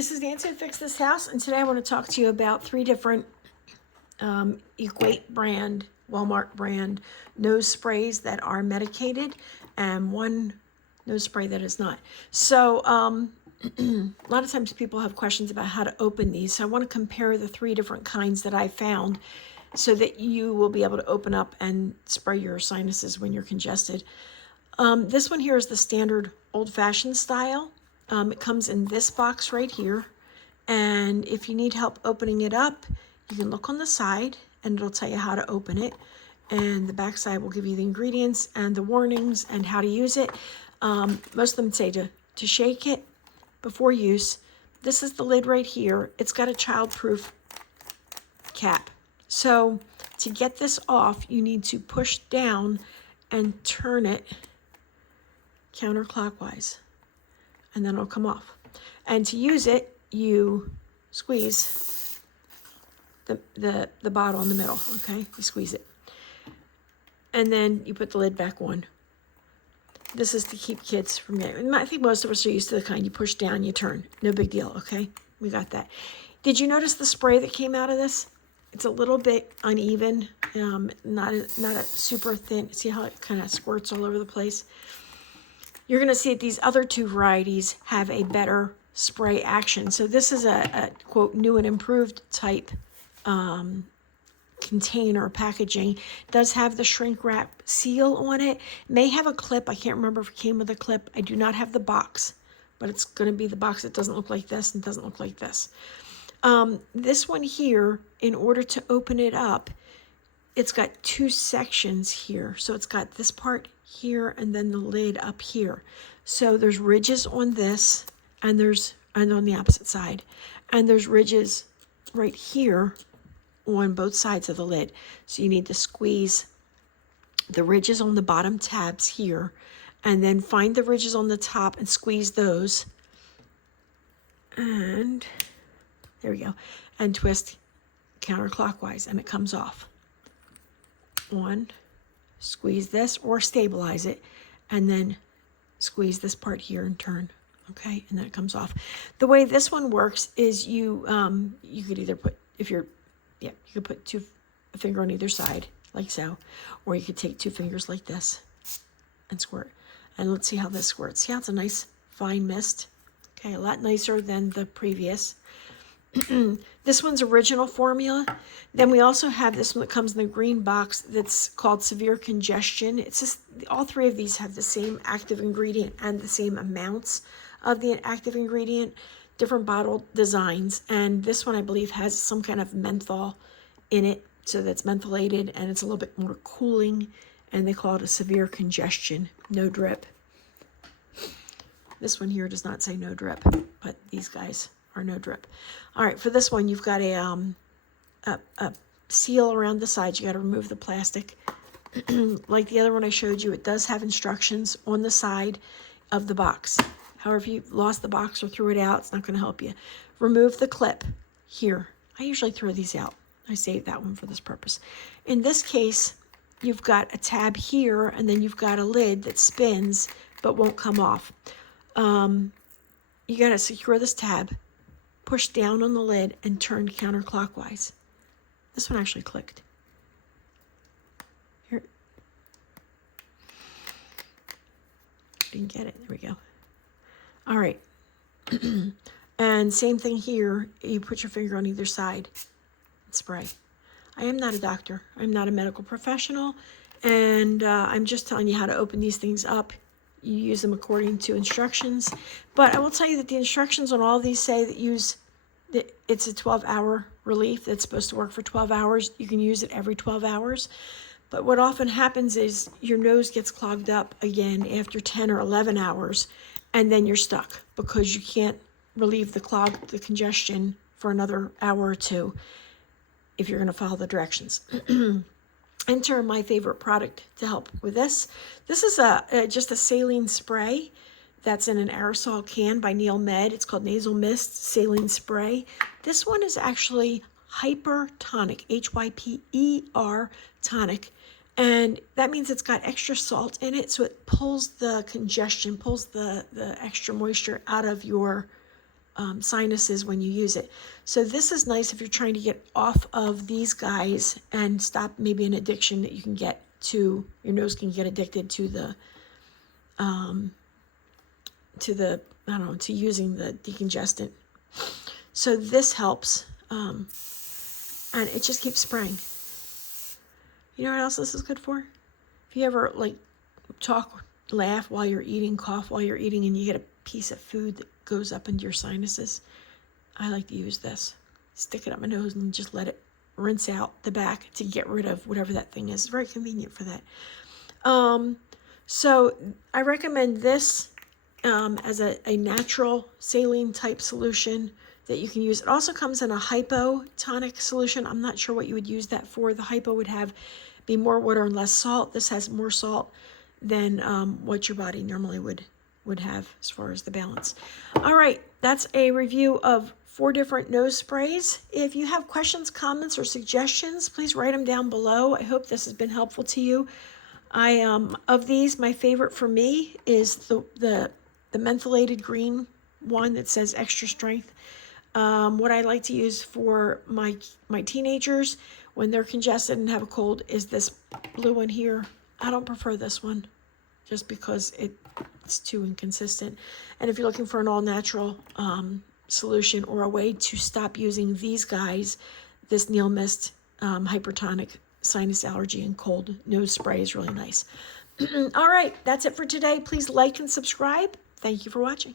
This is Nancy at Fix This House, and today I want to talk to you about 3 different Equate brand, Walmart brand nose sprays that are medicated, and 1 nose spray that is not. So a lot of times people have questions about how to open these, so I want to compare the 3 different kinds that I found so that you will be able to open up and spray your sinuses when you're congested. This one here is the standard old-fashioned style. It comes in this box right here, and if you need help opening it up, you can look on the side and it'll tell you how to open it, and the back side will give you the ingredients and the warnings and how to use it. Most of them say to shake it before use. This is the lid right here. It's got a child-proof cap. So to get this off, you need to push down and turn it counterclockwise, and then it'll come off. And to use it, you squeeze the bottle in the middle, okay? You squeeze it. And then you put the lid back on. This is to keep kids from getting, I think most of us are used to the kind you push down, you turn. No big deal, okay? We got that. Did you notice the spray that came out of this? It's a little bit uneven, not a super thin. See how it kind of squirts all over the place? You're going to see that these other 2 varieties have a better spray action. So this is a quote, new and improved type container packaging. It does have the shrink wrap seal on it. May have a clip. I can't remember if it came with a clip. I do not have the box, but it's going to be the box that doesn't look like this and doesn't look like this. This one here, in order to open it up, it's got 2 sections here. So it's got this part here and then the lid up here. So there's ridges on this, and on the opposite side, and there's ridges right here on both sides of the lid. So you need to squeeze the ridges on the bottom tabs here, and then find the ridges on the top and squeeze those, and there we go, and twist counterclockwise, and it comes off. 1, squeeze this or stabilize it, and then squeeze this part here and turn, okay, and then it comes off. The way this one works is you could either put, you could put a finger on either side like so, or you could take 2 fingers like this and squirt. And let's see how this squirts. See how it's a nice fine mist? Okay, a lot nicer than the previous. This one's original formula. Then we also have this one that comes in the green box that's called severe congestion. It's just, all 3 of these have the same active ingredient and the same amounts of the active ingredient, different bottle designs. And this one, I believe, has some kind of menthol in it, so that's mentholated, and it's a little bit more cooling, and they call it a severe congestion, no drip. This one here does not say no drip, but these guys are no drip. All right, for this one, you've got a seal around the sides. You got to remove the plastic. Like the other one I showed you, it does have instructions on the side of the box. However, if you lost the box or threw it out, it's not going to help you. Remove the clip here. I usually throw these out. I saved that one for this purpose. In this case, you've got a tab here, and then you've got a lid that spins but won't come off. You got to secure this tab, push down on the lid, and turn counterclockwise. This one actually clicked. Here. Didn't get it. There we go. All right. And same thing here. You put your finger on either side and spray. I am not a doctor. I'm not a medical professional. And I'm just telling you how to open these things up. You use them according to instructions. But I will tell you that the instructions on all these say that it's a 12-hour relief that's supposed to work for 12 hours. You can use it every 12 hours. But what often happens is your nose gets clogged up again after 10 or 11 hours, and then you're stuck because you can't relieve the congestion for another hour or 2 if you're going to follow the directions. Enter my favorite product to help with this. This is just a saline spray that's in an aerosol can by NeilMed. It's called Nasal Mist Saline Spray. This one is actually hypertonic, Hyper tonic. And that means it's got extra salt in it, so it pulls the congestion, pulls the extra moisture out of your sinuses when you use it. So this is nice if you're trying to get off of these guys and stop maybe an addiction that you can get to, your nose can get addicted to the, I don't know, to using the decongestant. So this helps, and it just keeps spraying. You know what else this is good for? If you ever like talk, laugh while you're eating, cough while you're eating, and you get a piece of food that goes up into your sinuses, I like to use this. Stick it up my nose and just let it rinse out the back to get rid of whatever that thing is. It's very convenient for that. So I recommend this as a natural saline type solution that you can use. It also comes in a hypotonic solution. I'm not sure what you would use that for. The hypo would be more water and less salt. This has more salt than what your body normally would have as far as the balance. All right, that's a review of 4 different nose sprays. If you have questions, comments, or suggestions, please write them down below. I hope this has been helpful to you. Of these, my favorite for me is the mentholated green one that says extra strength. What I like to use for my teenagers when they're congested and have a cold is this blue one here. I don't prefer this one just because it's too inconsistent. And if you're looking for an all-natural solution or a way to stop using these guys, this NeilMed hypertonic sinus allergy and cold nose spray is really nice. All right, that's it for today. Please like and subscribe. Thank you for watching.